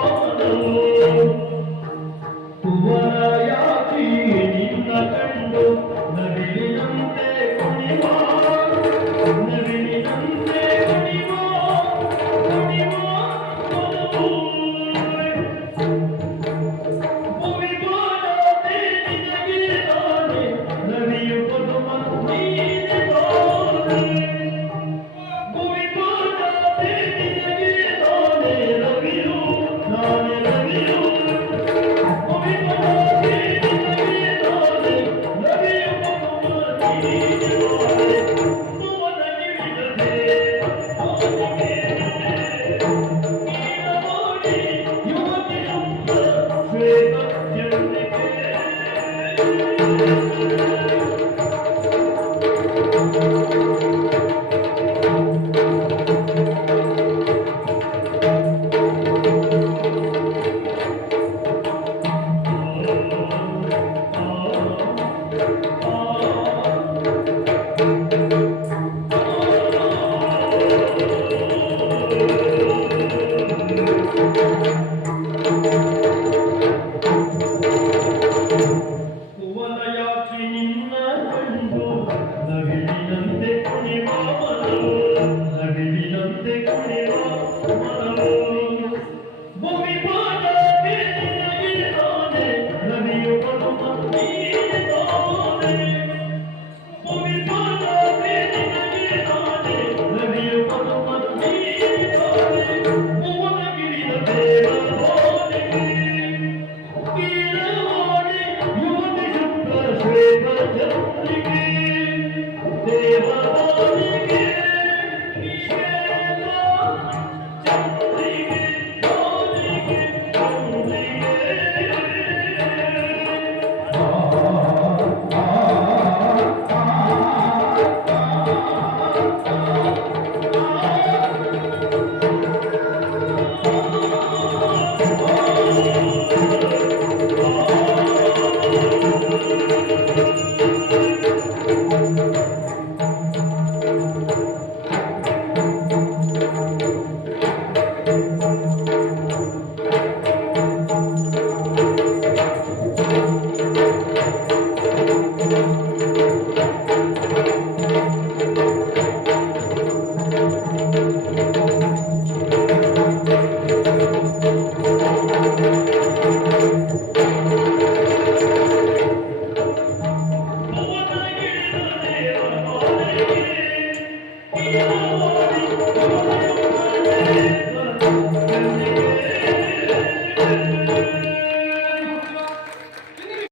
Senhor. Música